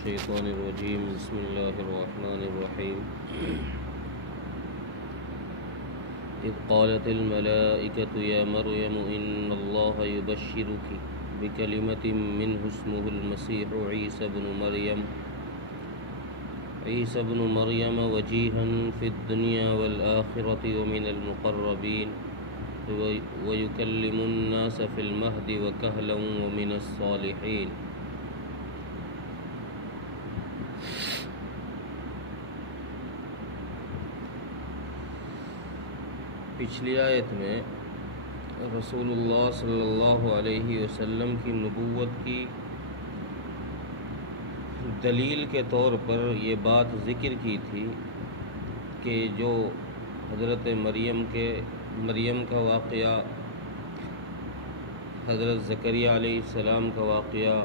الشيطان الرجيم بسم الله الرحمن الرحيم إذ قالت الملائكة يا مريم إن الله يبشرك بكلمة منه اسمه المسيح عيسى بن مريم وجيها في الدنيا والآخرة ومن المقربين ويكلم الناس في المهد وكهلا ومن الصالحين. پچھلی آیت میں رسول اللہ صلی اللہ علیہ وسلم کی نبوت کی دلیل کے طور پر یہ بات ذکر کی تھی کہ جو حضرت مریم کا واقعہ، حضرت زکریا علیہ السلام کا واقعہ،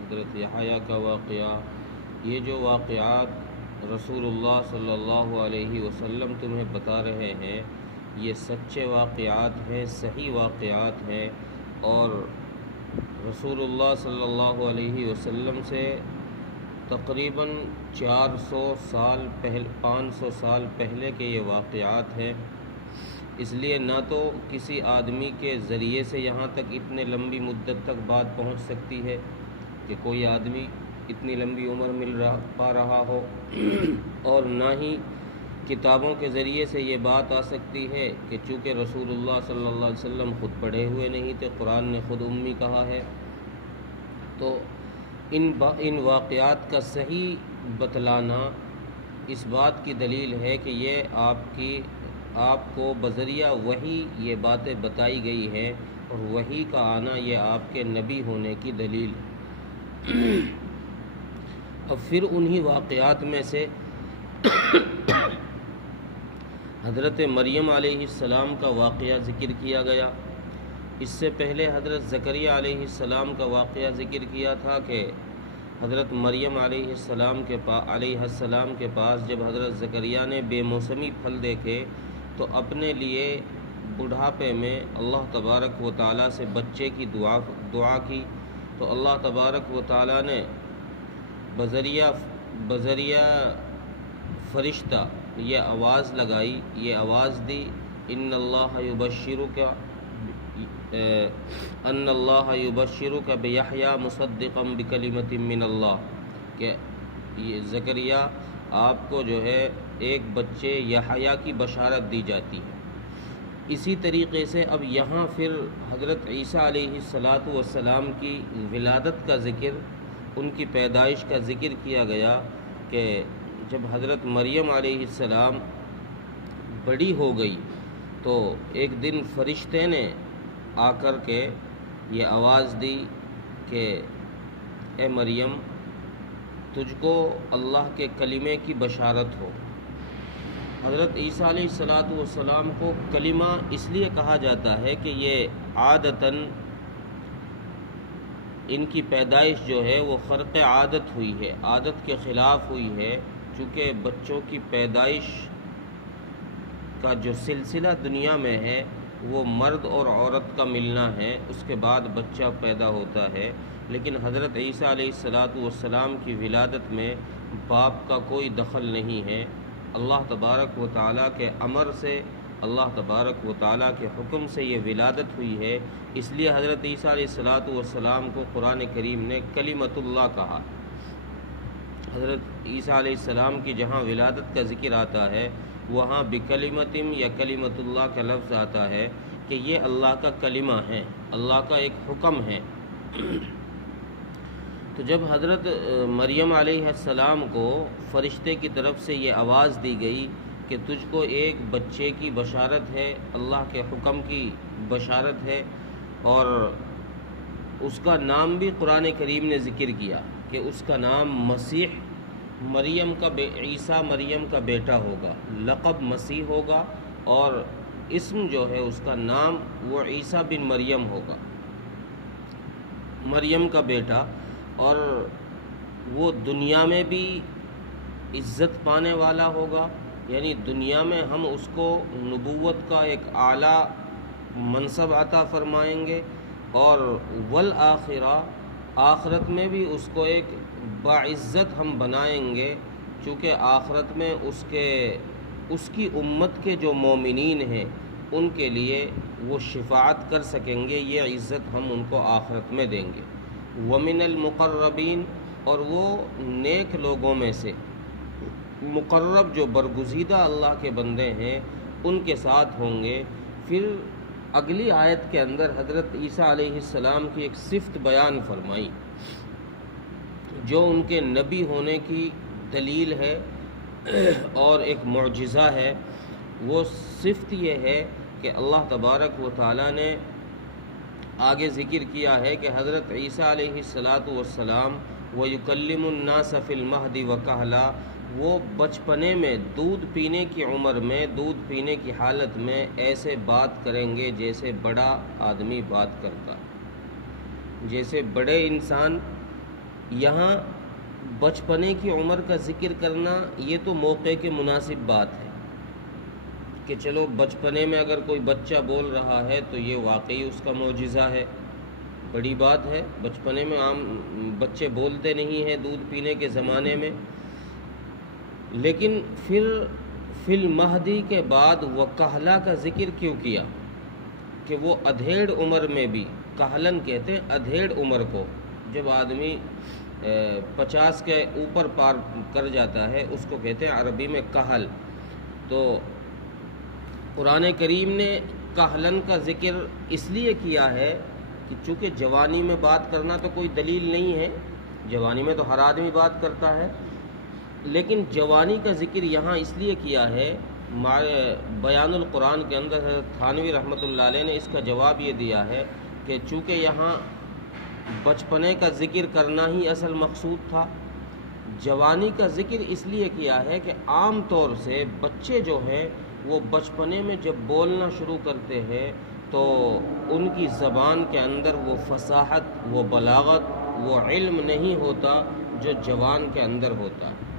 حضرت یحییٰ کا واقعہ، یہ جو واقعات رسول اللہ صلی اللہ علیہ وسلم تمہیں بتا رہے ہیں یہ سچے واقعات ہیں، صحیح واقعات ہیں، اور رسول اللہ صلی اللہ علیہ وسلم سے تقریباً 500 سال پہلے کے یہ واقعات ہیں. اس لیے نہ تو کسی آدمی کے ذریعے سے یہاں تک اتنے لمبی مدت تک بات پہنچ سکتی ہے کہ کوئی آدمی اتنی لمبی عمر پا رہا ہو، اور نہ ہی کتابوں کے ذریعے سے یہ بات آ سکتی ہے کہ چونکہ رسول اللہ صلی اللہ علیہ وسلم خود پڑھے ہوئے نہیں تھے، قرآن نے خود امی کہا ہے. تو ان واقعات کا صحیح بتلانا اس بات کی دلیل ہے کہ یہ آپ کو بذریعہ وحی یہ باتیں بتائی گئی ہیں، اور وحی کا آنا یہ آپ کے نبی ہونے کی دلیل ہے. اب پھر انہی واقعات میں سے حضرت مریم علیہ السلام کا واقعہ ذکر کیا گیا. اس سے پہلے حضرت زکریا علیہ السلام کا واقعہ ذکر کیا تھا کہ حضرت مریم علیہ السلام کے پاس جب حضرت زکریا نے بے موسمی پھل دیکھے تو اپنے لیے بڑھاپے میں اللہ تبارک و تعالیٰ سے بچے کی دعا کی، تو اللہ تبارک و تعالیٰ نے بذریعہ فرشتہ یہ آواز لگائی، یہ آواز دی، ان اللہ یبشرک بیحییٰ مصدقا بکلمۃ من اللہ، کہ یہ زکریا آپ کو جو ہے ایک بچے یحییٰ کی بشارت دی جاتی ہے. اسی طریقے سے اب یہاں پھر حضرت عیسیٰ علیہ السلام کی ولادت کا ذکر، ان کی پیدائش کا ذکر کیا گیا کہ جب حضرت مریم علیہ السلام بڑی ہو گئی تو ایک دن فرشتے نے آ کر کے یہ آواز دی کہ اے مریم تجھ کو اللہ کے کلمے کی بشارت ہو. حضرت عیسیٰ علیہ السلام کو کلمہ اس لیے کہا جاتا ہے کہ یہ عادتاً ان کی پیدائش جو ہے وہ خرق عادت ہوئی ہے، عادت کے خلاف ہوئی ہے. چونکہ بچوں کی پیدائش کا جو سلسلہ دنیا میں ہے وہ مرد اور عورت کا ملنا ہے، اس کے بعد بچہ پیدا ہوتا ہے. لیکن حضرت عیسیٰ علیہ السلام کی ولادت میں باپ کا کوئی دخل نہیں ہے. اللہ تبارک و تعالیٰ کے امر سے، اللہ تبارک و تعالیٰ کے حکم سے یہ ولادت ہوئی ہے. اس لیے حضرت عیسیٰ علیہ السلام کو قرآن کریم نے کلمۃ اللہ کہا. حضرت عیسیٰ علیہ السلام کی جہاں ولادت کا ذکر آتا ہے وہاں بکلمتم یا کلمۃ اللہ کا لفظ آتا ہے کہ یہ اللہ کا کلمہ ہے، اللہ کا ایک حکم ہے. تو جب حضرت مریم علیہ السلام کو فرشتے کی طرف سے یہ آواز دی گئی کہ تجھ کو ایک بچے کی بشارت ہے، اللہ کے حکم کی بشارت ہے، اور اس کا نام بھی قرآن کریم نے ذکر کیا کہ اس کا نام مسیح عیسیٰ مریم کا بیٹا ہوگا، لقب مسیح ہوگا، اور اسم جو ہے اس کا نام وہ عیسیٰ بن مریم ہوگا، مریم کا بیٹا. اور وہ دنیا میں بھی عزت پانے والا ہوگا، یعنی دنیا میں ہم اس کو نبوت کا ایک اعلیٰ منصب عطا فرمائیں گے، اور والآخرہ آخرت میں بھی اس کو ایک باعزت ہم بنائیں گے، چونکہ آخرت میں اس کی امت کے جو مومنین ہیں ان کے لیے وہ شفاعت کر سکیں گے، یہ عزت ہم ان کو آخرت میں دیں گے۔ ومن المقربین، اور وہ نیک لوگوں میں سے، مقرب جو برگزیدہ اللہ کے بندے ہیں ان کے ساتھ ہوں گے۔ پھر اگلی آیت کے اندر حضرت عیسیٰ علیہ السلام کی ایک صفت بیان فرمائی جو ان کے نبی ہونے کی دلیل ہے اور ایک معجزہ ہے۔ وہ صفت یہ ہے کہ اللہ تبارک و تعالیٰ نے آگے ذکر کیا ہے کہ حضرت عیسیٰ علیہ السلام وَيُكَلِّمُ النَّاسَ فِي الْمَهْدِ وَكَهْلًا، وہ بچپنے میں دودھ پینے کی عمر میں، دودھ پینے کی حالت میں ایسے بات کریں گے جیسے بڑا آدمی بات کرتا ہے، جیسے بڑے انسان۔ یہاں بچپنے کی عمر کا ذکر کرنا یہ تو موقع کے مناسب بات ہے کہ چلو بچپنے میں اگر کوئی بچہ بول رہا ہے تو یہ واقعی اس کا معجزہ ہے، بڑی بات ہے۔ بچپنے میں عام بچے بولتے نہیں ہیں دودھ پینے کے زمانے میں، لیکن پھر فی المہدی کے بعد وہ کہلا کا ذکر کیوں کیا کہ وہ ادھیڑ عمر میں بھی، کہلن کہتے ہیں ادھیڑ عمر کو، جب آدمی 50 کے اوپر پار کر جاتا ہے اس کو کہتے ہیں عربی میں کہل۔ تو قرآن کریم نے کہلن کا ذکر اس لیے کیا ہے کہ چونکہ جوانی میں بات کرنا تو کوئی دلیل نہیں ہے، جوانی میں تو ہر آدمی بات کرتا ہے، لیکن جوانی کا ذکر یہاں اس لیے کیا ہے۔ بیان القرآن کے اندر حضرت تھانوی رحمۃ اللہ علیہ نے اس کا جواب یہ دیا ہے کہ چونکہ یہاں بچپنے کا ذکر کرنا ہی اصل مقصود تھا، جوانی کا ذکر اس لیے کیا ہے کہ عام طور سے بچے جو ہیں وہ بچپنے میں جب بولنا شروع کرتے ہیں تو ان کی زبان کے اندر وہ فصاحت، وہ بلاغت، وہ علم نہیں ہوتا جو جوان کے اندر ہوتا ہے۔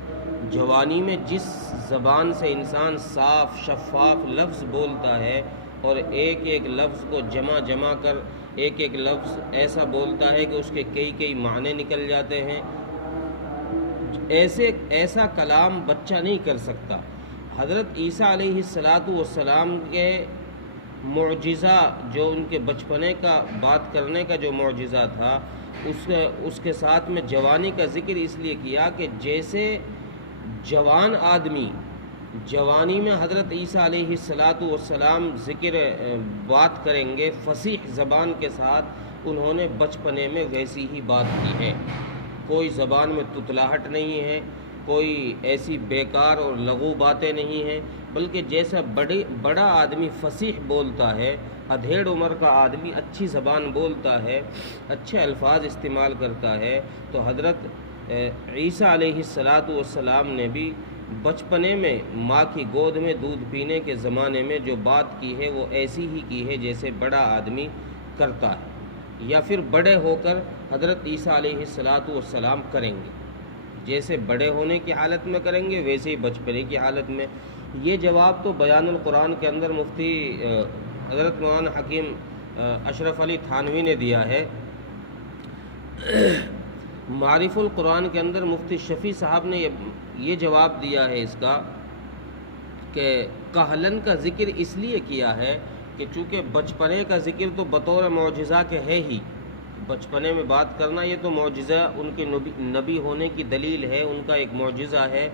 جوانی میں جس زبان سے انسان صاف شفاف لفظ بولتا ہے اور ایک ایک لفظ کو جمع کر ایک ایک لفظ ایسا بولتا ہے کہ اس کے کئی معنی نکل جاتے ہیں، ایسا کلام بچہ نہیں کر سکتا۔ حضرت عیسیٰ علیہ السلام کے معجزہ جو ان کے بچپنے کا بات کرنے کا جو معجزہ تھا اس کے ساتھ میں جوانی کا ذکر اس لیے کیا کہ جیسے جوان آدمی جوانی میں حضرت عیسیٰ علیہ السلام ذکر بات کریں گے فصیح زبان کے ساتھ، انہوں نے بچپنے میں ویسی ہی بات کی ہے، کوئی زبان میں تتلاہٹ نہیں ہے، کوئی ایسی بیکار اور لغو باتیں نہیں ہیں، بلکہ جیسا بڑا آدمی فصیح بولتا ہے، ادھیڑ عمر کا آدمی اچھی زبان بولتا ہے، اچھے الفاظ استعمال کرتا ہے، تو حضرت عیسیٰ علیہ السلام نے بھی بچپنے میں ماں کی گود میں دودھ پینے کے زمانے میں جو بات کی ہے وہ ایسی ہی کی ہے جیسے بڑا آدمی کرتا ہے، یا پھر بڑے ہو کر حضرت عیسیٰ علیہ السلام کریں گے، جیسے بڑے ہونے کی حالت میں کریں گے ویسے ہی بچپنے کی حالت میں۔ یہ جواب تو بیان القرآن کے اندر مفتی حضرت مولانا حکیم اشرف علی تھانوی نے دیا ہے۔ معارف القرآن کے اندر مفتی شفیع صاحب نے یہ جواب دیا ہے اس کا کہ کہلن کا ذکر اس لیے کیا ہے کہ چونکہ بچپنے کا ذکر تو بطور معجزہ کے ہے ہی، بچپنے میں بات کرنا یہ تو معجزہ ان کے نبی ہونے کی دلیل ہے، ان کا ایک معجزہ ہے۔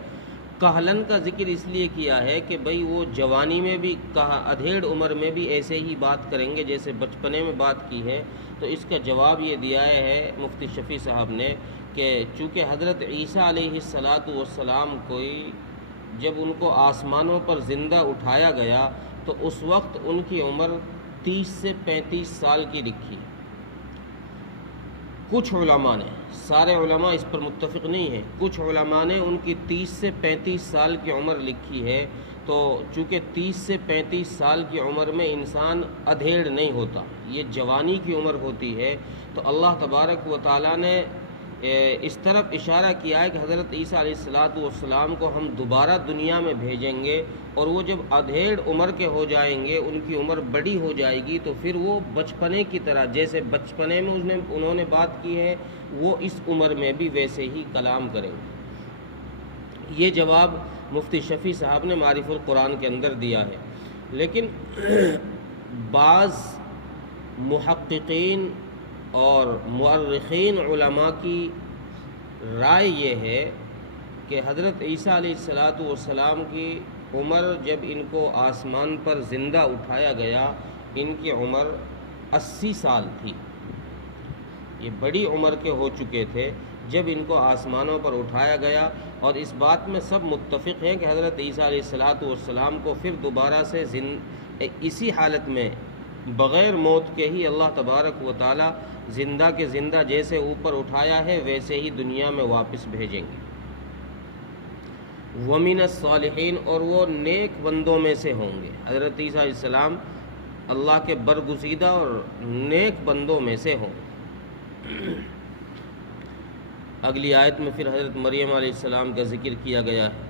کہلن کا ذکر اس لیے کیا ہے کہ بھئی وہ جوانی میں بھی ادھیڑ عمر میں بھی ایسے ہی بات کریں گے جیسے بچپنے میں بات کی ہے۔ تو اس کا جواب یہ دیا ہے مفتی شفیع صاحب نے کہ چونکہ حضرت عیسیٰ علیہ السلام کوئی جب ان کو آسمانوں پر زندہ اٹھایا گیا تو اس وقت ان کی عمر 30 سے 35 سال کی لکھی۔ کچھ علماء نے، سارے علماء اس پر متفق نہیں ہیں، کچھ علماء نے ان کی 30 سے 35 سال کی عمر لکھی ہے۔ تو چونکہ 30 سے 35 سال کی عمر میں انسان ادھیڑ نہیں ہوتا، یہ جوانی کی عمر ہوتی ہے، تو اللہ تبارک و تعالیٰ نے اس طرف اشارہ کیا ہے کہ حضرت عیسیٰ علیہ السلام کو ہم دوبارہ دنیا میں بھیجیں گے، اور وہ جب ادھیڑ عمر کے ہو جائیں گے، ان کی عمر بڑی ہو جائے گی، تو پھر وہ بچپنے کی طرح، جیسے بچپنے میں انہوں نے بات کی ہے، وہ اس عمر میں بھی ویسے ہی کلام کریں گے۔ یہ جواب مفتی شفیع صاحب نے معارف القرآن کے اندر دیا ہے۔ لیکن بعض محققین اور مؤرخین علماء کی رائے یہ ہے کہ حضرت عیسیٰ علیہ السلام کی عمر جب ان کو آسمان پر زندہ اٹھایا گیا، ان کی عمر 80 سال تھی۔ یہ بڑی عمر کے ہو چکے تھے جب ان کو آسمانوں پر اٹھایا گیا، اور اس بات میں سب متفق ہیں کہ حضرت عیسیٰ علیہ السلام کو پھر دوبارہ سے اسی حالت میں بغیر موت کے ہی اللہ تبارک و تعالی زندہ کے زندہ جیسے اوپر اٹھایا ہے ویسے ہی دنیا میں واپس بھیجیں گے۔ وَمِنَ الصَّالِحِينَ، اور وہ نیک بندوں میں سے ہوں گے۔ حضرت عیسیٰ علیہ السلام اللہ کے برگزیدہ اور نیک بندوں میں سے ہوں گے۔ اگلی آیت میں پھر حضرت مریم علیہ السلام کا ذکر کیا گیا ہے۔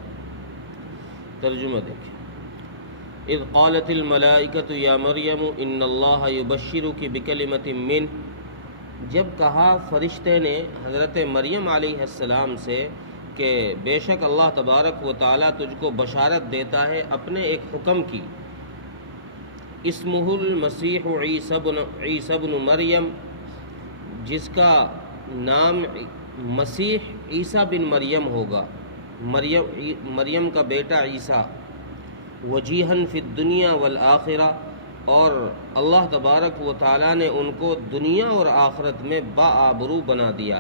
ترجمہ دیکھیں۔ اذ قالت الملائکۃ یا مریم ان اللہ یبشرک بکلمۃ منہ، جب کہا فرشتے نے حضرت مریم علیہ السلام سے کہ بے شک اللہ تبارک و تعالیٰ تجھ کو بشارت دیتا ہے اپنے ایک حکم کی، اسمہ المسیح عیسی ابن مریم، جس کا نام مسیح عیسیٰ بن مریم ہوگا، مریم کا بیٹا عیسیٰ، وجیہن فی الدنیا والآخرہ، اور اللہ تبارک و تعالیٰ نے ان کو دنیا اور آخرت میں باآبرو بنا دیا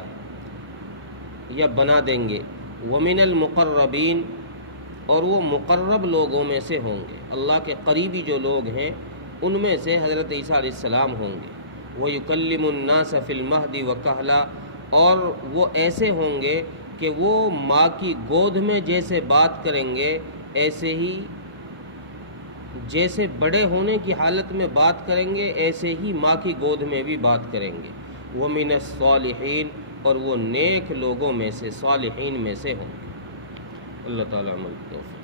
یا بنا دیں گے۔ ومن المقربین، اور وہ مقرب لوگوں میں سے ہوں گے، اللہ کے قریبی جو لوگ ہیں ان میں سے حضرت عیسیٰ علیہ السلام ہوں گے۔ وَيُكَلِّمُ النَّاسَ فِي الْمَهْدِ وَكَهْلًا، اور وہ ایسے ہوں گے کہ وہ ماں کی گود میں جیسے بات کریں گے، ایسے ہی جیسے بڑے ہونے کی حالت میں بات کریں گے، ایسے ہی ماں کی گود میں بھی بات کریں گے۔ وَمِنَ الصَّالِحِينَ، اور وہ نیک لوگوں میں سے، صالحین میں سے ہوں گے۔ اللہ تعالیٰ عمل توفیق۔